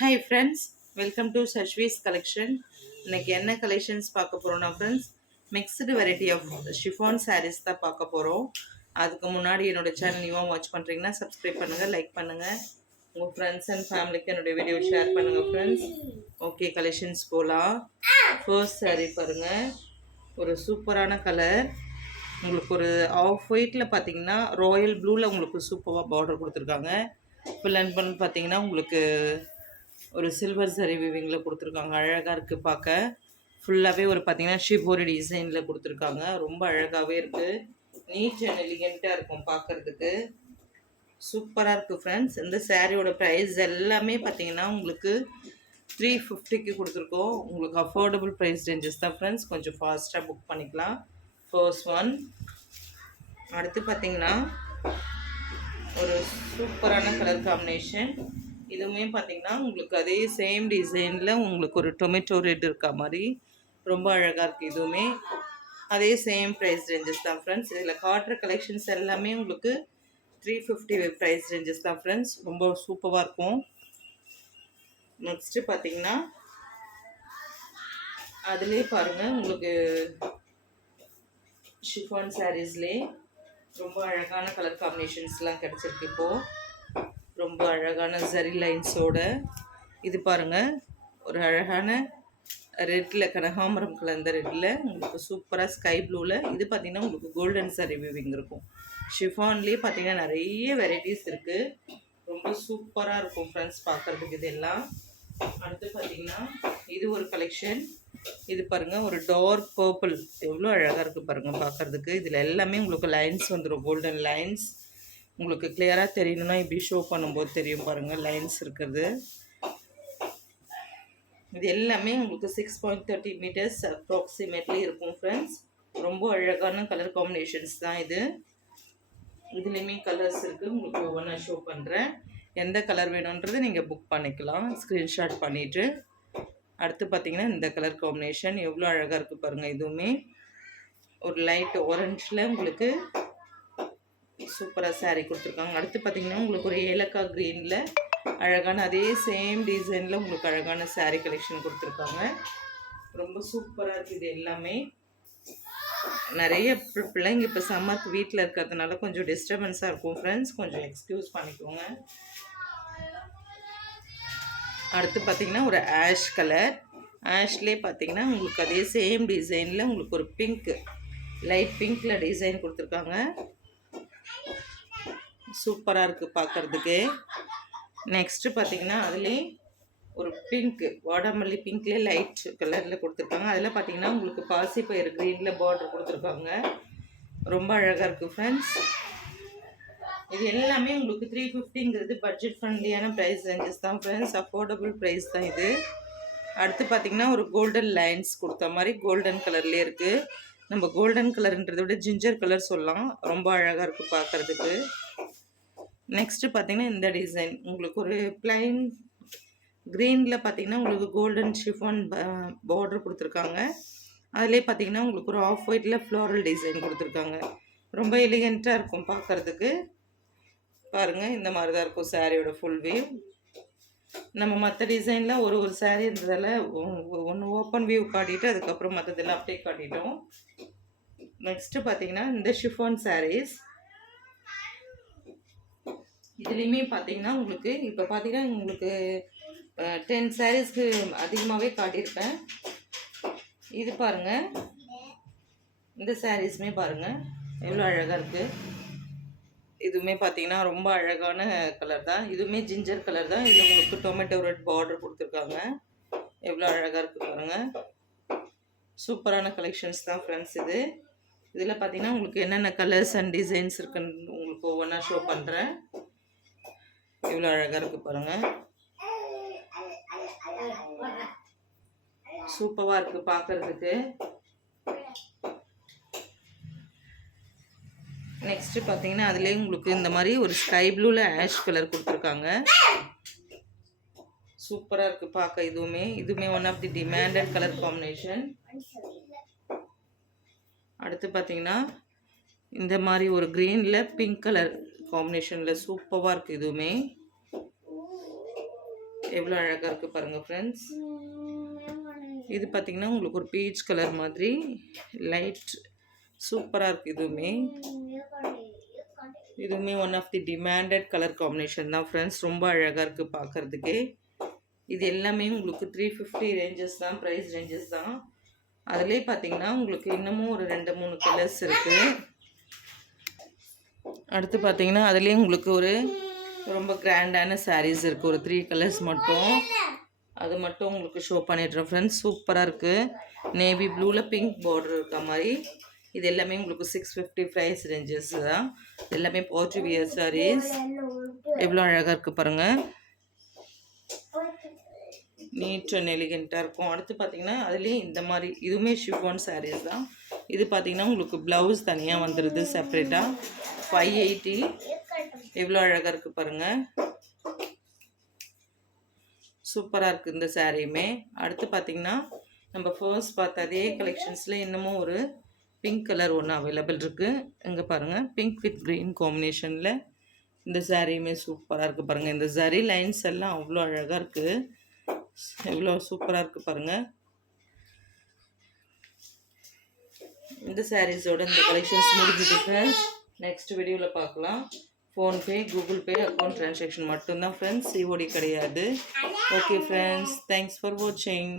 Hi friends, welcome to Sashvi's collection. இன்னைக்கு என்ன collections பார்க்க போறோம்னா friends mixed variety of chiffon sarees தான் பார்க்க போகிறோம். அதுக்கு முன்னாடி என்னோட சேனல் நியூவாக வாட்ச் பண்ணுறீங்கன்னா சப்ஸ்கிரைப் பண்ணுங்கள், லைக் பண்ணுங்கள், உங்கள் ஃப்ரெண்ட்ஸ் அண்ட் ஃபேமிலிக்கு என்னுடைய வீடியோ ஷேர் பண்ணுங்கள் ஃப்ரெண்ட்ஸ். ஓகே, கலெக்ஷன்ஸ் போகலாம். ஃபர்ஸ்ட் saree பாருங்கள், ஒரு சூப்பரான கலர். உங்களுக்கு ஒரு ஆஃப் ஒயிட்டில் பார்த்தீங்கன்னா ராயல் ப்ளூவில் உங்களுக்கு சூப்பராக பார்டர் கொடுத்துருக்காங்க. ஃபுல் அண்ட் பண்ணி பார்த்தீங்கன்னா உங்களுக்கு ஒரு சில்வர் சரி வீவிங்கில் கொடுத்துருக்காங்க. அழகாக இருக்குது பார்க்க. ஃபுல்லாகவே ஒரு பார்த்தீங்கன்னா ஷிபோரி டிசைனில் கொடுத்துருக்காங்க. ரொம்ப அழகாகவே இருக்குது. நீட் அண்ட் எலிகெண்ட்டாக இருக்கும் பார்க்குறதுக்கு. சூப்பராக இருக்குது ஃப்ரெண்ட்ஸ். இந்த சாரியோட ப்ரைஸ் எல்லாமே பார்த்தீங்கன்னா உங்களுக்கு 350க்கு கொடுத்துருக்கோம். உங்களுக்கு அஃபோர்டபுள் ப்ரைஸ் ரேஞ்சஸ் தான் ஃப்ரெண்ட்ஸ். கொஞ்சம் ஃபாஸ்ட்டாக புக் பண்ணிக்கலாம். First one. அடுத்து பார்த்தீங்கன்னா ஒரு சூப்பரான கலர் காம்பினேஷன். இதுவுமே பார்த்தீங்கன்னா உங்களுக்கு அதே சேம் டிசைனில் உங்களுக்கு ஒரு டொமேட்டோ ரெட் இருக்கா மாதிரி ரொம்ப அழகாக இருக்குது. இதுவுமே அதே சேம் ப்ரைஸ் ரேஞ்சஸ் தான் ஃப்ரெண்ட்ஸ். இதில் காட்டுற கலெக்ஷன்ஸ் எல்லாமே உங்களுக்கு 350 ப்ரைஸ் ரேஞ்சஸ் தான் ஃப்ரெண்ட்ஸ். ரொம்ப சூப்பராக இருக்கும். நெக்ஸ்ட்டு பார்த்தீங்கன்னா அதுலேயே பாருங்கள், உங்களுக்கு ஷிஃபான் சாரீஸ்லேயே ரொம்ப அழகான கலர் காம்பினேஷன்ஸ்லாம் கிடச்சிருக்கு இப்போது. ரொம்ப அழகான ஜரி லைன்ஸோட இது பாருங்கள், ஒரு அழகான ரெட்டில் கனகாமரம் கலந்த ரெட்டில் உங்களுக்கு சூப்பராக ஸ்கை ப்ளூவில் இது பார்த்திங்கன்னா உங்களுக்கு கோல்டன் சரி வீவிங் இருக்கும். ஷிஃபான்லேயே பார்த்திங்கன்னா நிறைய வெரைட்டிஸ் இருக்குது. ரொம்ப சூப்பராக இருக்கும் ஃப்ரெண்ட்ஸ் பார்க்குறதுக்கு இதெல்லாம். அடுத்து பார்த்திங்கன்னா இது ஒரு கலெக்ஷன். இது பாருங்கள், ஒரு டார்க் பர்பிள் எவ்வளோ அழகாக இருக்குது பாருங்கள் பார்க்குறதுக்கு. இதில் எல்லாமே உங்களுக்கு லைன்ஸ் வந்துடும், கோல்டன் லைன்ஸ். உங்களுக்கு கிளியராக தெரியணும்னா இப்படி ஷோ பண்ணும்போது தெரியும் பாருங்கள் லைன்ஸ் இருக்கிறது. இது எல்லாமே உங்களுக்கு 6.30 மீட்டர்ஸ் அப்ராக்சிமேட்லி இருக்கும் ஃப்ரெண்ட்ஸ். ரொம்ப அழகான கலர் காம்பினேஷன்ஸ் தான் இது. இதுலேயுமே கலர்ஸ் இருக்குது, உங்களுக்கு ஒவ்வொன்றா ஷோ பண்ணுறேன். எந்த கலர் வேணுன்றது நீங்கள் புக் பண்ணிக்கலாம் ஸ்க்ரீன்ஷாட் பண்ணிவிட்டு. அடுத்து பார்த்தீங்கன்னா இந்த கலர் காம்பினேஷன் எவ்வளோ அழகாக இருக்குது பாருங்கள். இதுவுமே ஒரு லைட் ஆரஞ்சில் உங்களுக்கு சூப்பராக சாரீ கொடுத்துருக்காங்க. அடுத்து பார்த்தீங்கன்னா உங்களுக்கு ஒரு ஏலக்காய் க்ரீனில் அழகான அதே சேம் டிசைனில் உங்களுக்கு அழகான சாரீ கலெக்ஷன் கொடுத்துருக்காங்க. ரொம்ப சூப்பராக இருக்குது இது எல்லாமே. நிறைய பிள்ளைங்க இப்போ சம்மருக்கு வீட்டில் இருக்கிறதுனால கொஞ்சம் டிஸ்டர்பன்ஸாக இருக்கும் ஃப்ரெண்ட்ஸ், கொஞ்சம் எக்ஸ்கியூஸ் பண்ணிக்கோங்க. அடுத்து பார்த்திங்கன்னா ஒரு ஆஷ் கலர். ஆஷ்லேயே பார்த்திங்கன்னா உங்களுக்கு அதே சேம் டிசைனில் உங்களுக்கு ஒரு பிங்க்கு, லைட் பிங்க்கில் டிசைன் கொடுத்துருக்காங்க. சூப்பராக இருக்குது பார்க்குறதுக்கு. நெக்ஸ்ட்டு பார்த்திங்கன்னா அதுலேயே ஒரு பிங்க்கு, வாடாமல்லி பிங்க்லேயே லைட் கலரில் கொடுத்துருக்காங்க. அதில் பார்த்திங்கன்னா உங்களுக்கு பாசிப்பயிறு க்ரீனில் பார்டர் கொடுத்துருக்காங்க. ரொம்ப அழகாக இருக்குது ஃப்ரெண்ட்ஸ். இது எல்லாமே உங்களுக்கு 350ங்கிறது பட்ஜெட் ஃப்ரெண்ட்லியான ப்ரைஸ் ரேஞ்சஸ் தான் ஃப்ரெண்ட்ஸ். அஃபோர்டபுள் ப்ரைஸ் தான் இது. அடுத்து பார்த்திங்கன்னா ஒரு கோல்டன் லைன்ஸ் கொடுத்த மாதிரி கோல்டன் கலர்லேயே இருக்குது. நம்ம கோல்டன் கலர்ன்றதை விட ஜிஞ்சர் கலர் சொல்லலாம். ரொம்ப அழகாக இருக்குது பார்க்குறதுக்கு. நெக்ஸ்ட்டு பார்த்திங்கன்னா இந்த டிசைன் உங்களுக்கு ஒரு பிளைன் க்ரீனில் பார்த்திங்கன்னா உங்களுக்கு கோல்டன் ஷிஃபான் பார்டர் கொடுத்துருக்காங்க. அதிலே பார்த்திங்கன்னா உங்களுக்கு ஒரு ஆஃப் ஒயிட்டில் ஃப்ளோரல் டிசைன் கொடுத்துருக்காங்க. ரொம்ப எலிகெண்ட்டாக இருக்கும் பார்க்குறதுக்கு. பாருங்கள், இந்த மாதிரி தான் இருக்கும் சாரியோட ஃபுல் வியூ. நம்ம மற்ற டிசைனில் ஒரு சாரீ இருந்ததால் ஒன்று ஓப்பன் வியூ காட்டிட்டு அதுக்கப்புறம் மற்றதெல்லாம் அப்படியே காட்டிட்டோம். நெக்ஸ்ட்டு பார்த்திங்கன்னா இந்த ஷிஃபான் சாரீஸ். இதுலேயுமே பார்த்திங்கன்னா உங்களுக்கு இப்போ பார்த்திங்கன்னா உங்களுக்கு 10 சாரீஸ்க்கு அதிகமாகவே காட்டியிருப்பேன். இது பாருங்கள், இந்த சாரீஸுமே பாருங்கள் எவ்வளோ அழகாக இருக்குது. இதுவுமே பார்த்திங்கன்னா ரொம்ப அழகான கலர் தான். இதுவுமே ஜிஞ்சர் கலர் தான். இதில் உங்களுக்கு டொமேட்டோ ரெட் பார்டர் கொடுத்துருக்காங்க. எவ்வளோ அழகாக இருக்குது பாருங்கள். சூப்பரான கலெக்ஷன்ஸ் தான் ஃப்ரெண்ட்ஸ் இது. இதில் பார்த்திங்கன்னா உங்களுக்கு என்னென்ன கலர்ஸ் அண்ட் டிசைன்ஸ் இருக்குன்னு உங்களுக்கு ஒவ்வொன்றா ஷோ பண்ணுறேன். எவ்வளோ அழகாக இருக்குது பாருங்கள். சூப்பராக இருக்குது பார்க்குறதுக்கு. நெக்ஸ்ட்டு பார்த்தீங்கன்னா அதுலேயே உங்களுக்கு இந்த மாதிரி ஒரு ஸ்கை ப்ளூவில் ஆஷ் கலர் கொடுத்துருக்காங்க. சூப்பராக இருக்குது பார்க்க. இதுவுமே one of the demanded colour combination. அடுத்து பார்த்தீங்கன்னா இந்த மாதிரி ஒரு க்ரீனில் பிங்க் கலர் காம்பினேஷனில் சூப்பராக இருக்குது. இதுவுமே எவ்வளோ அழகாக இருக்குது பாருங்கள் ஃப்ரெண்ட்ஸ். இது பார்த்திங்கன்னா உங்களுக்கு ஒரு பீச் கலர் மாதிரி லைட் சூப்பராக இருக்குது. இதுவுமே one of the demanded colour combination தான் ஃப்ரெண்ட்ஸ். ரொம்ப அழகாக இருக்குது பார்க்குறதுக்கே. இது எல்லாமே உங்களுக்கு 350 ரேஞ்சஸ் தான், ப்ரைஸ் ரேஞ்சஸ் தான். அதிலே பார்த்தீங்கன்னா உங்களுக்கு இன்னமும் ஒரு 2-3 கலர்ஸ் இருக்குது. அடுத்து பார்த்தீங்கன்னா அதுலேயே உங்களுக்கு ஒரு ரொம்ப கிராண்டான சாரீஸ் இருக்குது. ஒரு 3 கலர்ஸ் மட்டும், அது மட்டும் உங்களுக்கு ஷோ பண்ணிடுறேன் ஃப்ரெண்ட்ஸ். சூப்பராக இருக்குது. நேவி ப்ளூவில் பிங்க் பார்டர் இருக்க மாதிரி. இது எல்லாமே உங்களுக்கு 650 ப்ரைஸ் ரேஞ்சஸ் தான். எல்லாமே பார்ட்டி வியர் சாரீஸ். எவ்வளோ அழகாக இருக்குது பாருங்கள். நீட் அண்ட் எலிகெண்ட்டாக இருக்கும். அடுத்து பார்த்தீங்கன்னா அதுலேயே இந்த மாதிரி இதுவுமே ஷிஃபான் சாரீஸ் தான். இது பார்த்தீங்கன்னா உங்களுக்கு ப்ளவுஸ் தனியாக வந்துடுது செப்ரேட்டாக. 580. எவ்வளோ அழகாக இருக்குது பாருங்கள். சூப்பராக இருக்குது இந்த சாரியுமே. அடுத்து பார்த்தீங்கன்னா நம்ம ஃபர்ஸ்ட் பார்த்த அதே கலெக்ஷன்ஸில் இன்னமும் ஒரு பிங்க் கலர் ஒன்று அவைலபிள் இருக்குது. இங்கே பாருங்கள், பிங்க் வித் க்ரீன் காம்பினேஷனில் இந்த சாரியுமே சூப்பராக இருக்குது பாருங்கள். இந்த சரி லைன்ஸ் எல்லாம் அவ்வளோ அழகாக இருக்குது. எவ்வளோ சூப்பராக இருக்குது பாருங்கள். இந்த சாரீஸோட இந்த கலெக்ஷன்ஸ் முடிஞ்சுட்டு நெக்ஸ்ட் வீடியோவில் பார்க்கலாம். PhonePe, Google Pay account transaction மட்டும்தான் ஃப்ரெண்ட்ஸ், சிஓடி கிடையாது. ஓகே ஃப்ரெண்ட்ஸ், தேங்க்ஸ் ஃபார் வாட்சிங்.